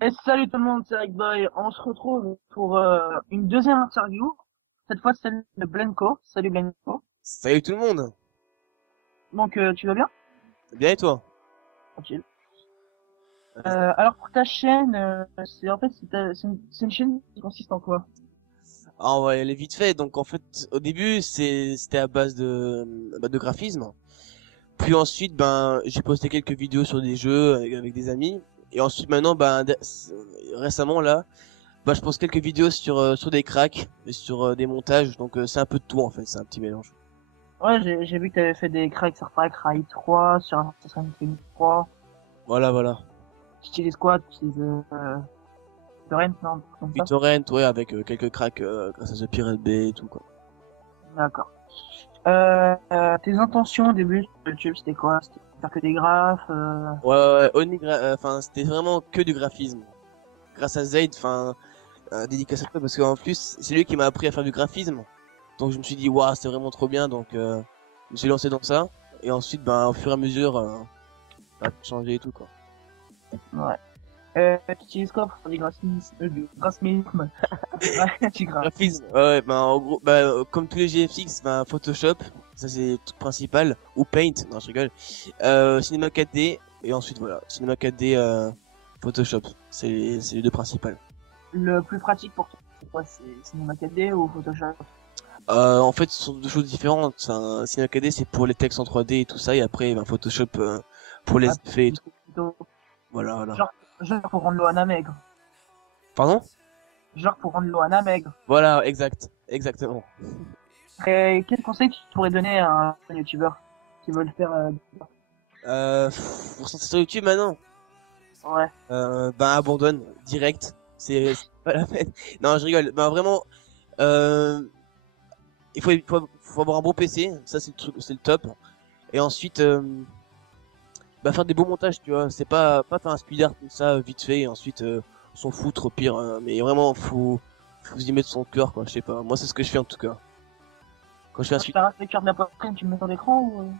Et salut tout le monde, c'est Boy. On se retrouve pour une deuxième interview. Cette fois, celle de Blenko. Salut Blenko. Salut tout le monde. Donc, tu vas bien? Bien et toi? Tranquille. Euh, Alors pour ta chaîne, c'est en fait c'est une chaîne qui consiste en quoi? on va y aller vite fait. Donc en fait, au début, c'était à base de graphisme. Puis ensuite, ben, j'ai posté quelques vidéos sur des jeux avec des amis. Et ensuite, maintenant, récemment là, je poste quelques vidéos sur des cracks et sur des montages. Donc c'est un peu de tout en fait. C'est un petit mélange. Ouais, j'ai vu que t'avais fait des cracks sur Far Cry 3, sur Assassin's Creed 3. Voilà, voilà. Tu utilises quoi? Tu utilises Torrent, non? Comme ça? BitTorrent, ouais, avec quelques cracks grâce à The Pirate Bay et tout quoi. D'accord. Tes intentions au début sur YouTube, c'était quoi? C'était faire que des graphes, Ouais, ouais, ouais, enfin, c'était vraiment que du graphisme. Grâce à Zayd, enfin, dédicace à toi parce qu'en plus c'est lui qui m'a appris à faire du graphisme, donc je me suis dit waouh c'est vraiment trop bien, donc je me suis lancé dans ça et ensuite ben au fur et à mesure ça a changé et tout quoi. ouais. Tu utilises quoi pour faire du graphisme, du Graphisme, graphisme? ouais, ben en gros comme tous les GFX, ben Photoshop, ça c'est le truc principal, ou Paint, non je rigole, Cinema 4D et ensuite voilà Cinema 4D, Photoshop, c'est les deux principales. Le plus pratique pour toi, c'est quoi? C'est Cinema 4D ou Photoshop? En fait, ce sont deux choses différentes. Cinema 4D, c'est pour les textes en 3D et tout ça, et après, ben, Photoshop pour les Ah, effets et tout. plutôt, Voilà, voilà. genre, genre pour rendre Loana maigre. Pardon? Genre pour rendre Loana maigre. Voilà, exact, exactement. Et quel conseil tu pourrais donner à un youtubeur qui veut le faire Pour sortir sur YouTube maintenant, ouais. ben abandonne direct. C'est pas la peine. Non, je rigole. Ben vraiment, euh, il faut avoir un bon PC. Ça, c'est le truc, c'est le top. Et ensuite, bah faire des beaux montages, tu vois. C'est pas faire un speed art comme ça vite fait et ensuite s'en foutre au pire, hein. Mais vraiment, faut y mettre son cœur, quoi. Je sais pas. Moi, c'est ce que je fais en tout cas. Quand je fais un Quand tu speed, t'arraches le cœur de la poitrine, tu le mets sur l'écran ou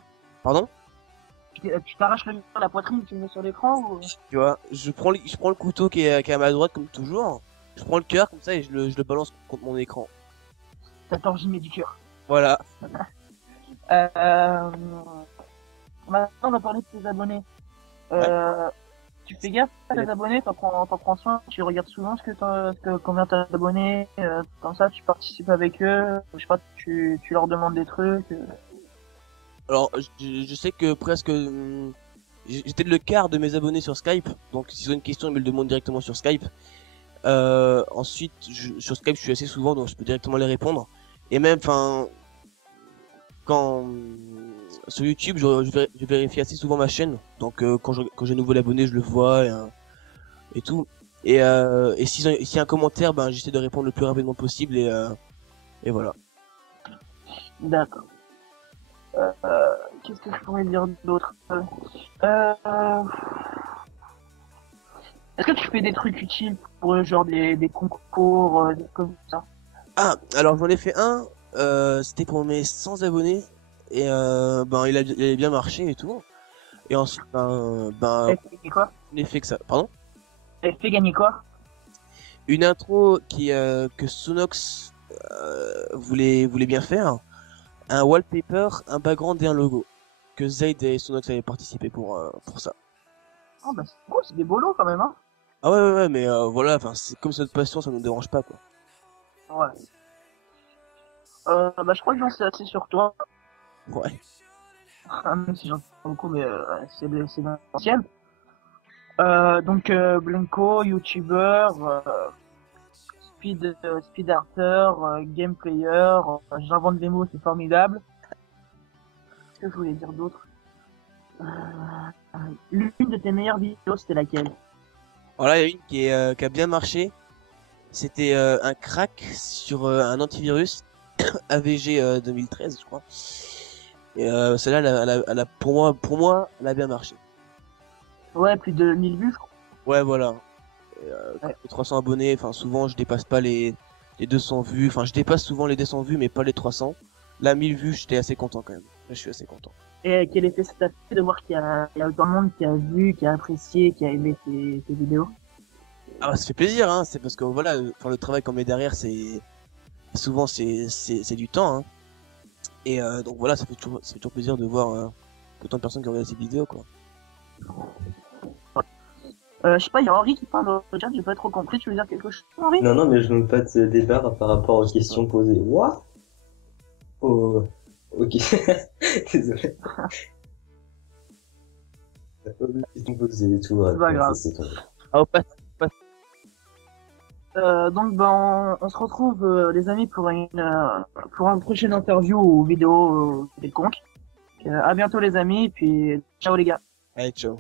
pardon, tu t'arraches le cœur de la poitrine, tu le mets sur l'écran ou tu vois, je prends le couteau qui est à ma droite comme toujours. Je prends le cœur comme ça et je le balance contre mon écran. t'as torgimé du cœur? Voilà. Euh, Maintenant, on va parler de tes abonnés. Ouais. Euh, Tu fais gaffe à Et la- tes abonnés, t'en prends soin, tu regardes souvent combien t'as d'abonnés, comme ça tu participes avec eux, je sais pas, tu leur demandes des trucs. Alors, je sais que presque, j'étais le quart de mes abonnés sur Skype. Donc, s'ils ont une question, ils me le demandent directement sur Skype. Ensuite, sur Skype, je suis assez souvent, donc je peux directement les répondre. Et même, enfin, quand sur YouTube, je vérifie assez souvent ma chaîne. Donc, quand j'ai un nouveau abonné, je le vois et tout. Et s'il y a un commentaire, ben j'essaie de répondre le plus rapidement possible et voilà. D'accord. Qu'est-ce que je pourrais dire d'autre? Euh, Est-ce que tu fais des trucs utiles pour genre des concours, des comme ça? Ah, alors j'en ai fait un. C'était pour mes 100 abonnés et ben il avait bien marché et tout. Et ensuite, Elle fait gagner quoi? je n'ai fait que ça. Pardon? Elle fait gagner quoi? Une intro que Sonox voulait bien faire, un wallpaper, un background et un logo. Que Zayd et Sonox avaient participé pour ça. Ah bah c'est cool, c'est des bolos quand même, hein? Ah ouais, ouais, ouais, mais voilà, enfin, c'est comme c'est notre passion, ça nous dérange pas, quoi. Ouais. Bah je crois que j'en sais assez sur toi, Ouais. même si j'en sais pas beaucoup, mais c'est l'essentiel. Donc Blanco, YouTuber, speed arter, game player, j'invente des mots, c'est formidable. Qu'est-ce que je voulais dire d'autre? L'une de tes meilleures vidéos, c'était laquelle? Alors là, il y a une qui a bien marché. C'était un crack sur un antivirus AVG 2013, je crois. Et celle-là, pour moi, elle a bien marché. Ouais, plus de 1000 vues, je crois. Ouais, voilà. Et, quand Ouais. j'ai 300 abonnés, enfin, souvent, je dépasse pas les 200 vues. Enfin, je dépasse souvent les 200 vues, mais pas les 300. Là, 1000 vues, j'étais assez content quand même. Là, je suis assez content. Et quel effet ça t'a fait de voir qu'il y a autant de monde qui a vu, qui a apprécié, qui a aimé tes vidéos? Ah bah, ça fait plaisir, hein. C'est parce que voilà, enfin, le travail qu'on met derrière, souvent c'est du temps, hein. Et donc voilà, ça fait toujours plaisir de voir autant de personnes qui regardent cette vidéo, quoi. Je sais pas, il y a Henri qui parle au chat, j'ai pas trop compris, tu veux dire quelque chose, Henri? Non, non, mais je veux pas te débattre par rapport aux questions posées. What? Oh, ok. Désolé. Aux questions posées et tout, C'est pas grave. c'est tombé. Ah, au pas. Donc ben on se retrouve les amis pour une prochaine interview ou vidéo quelconque. À bientôt les amis, puis ciao les gars. Allez, ciao.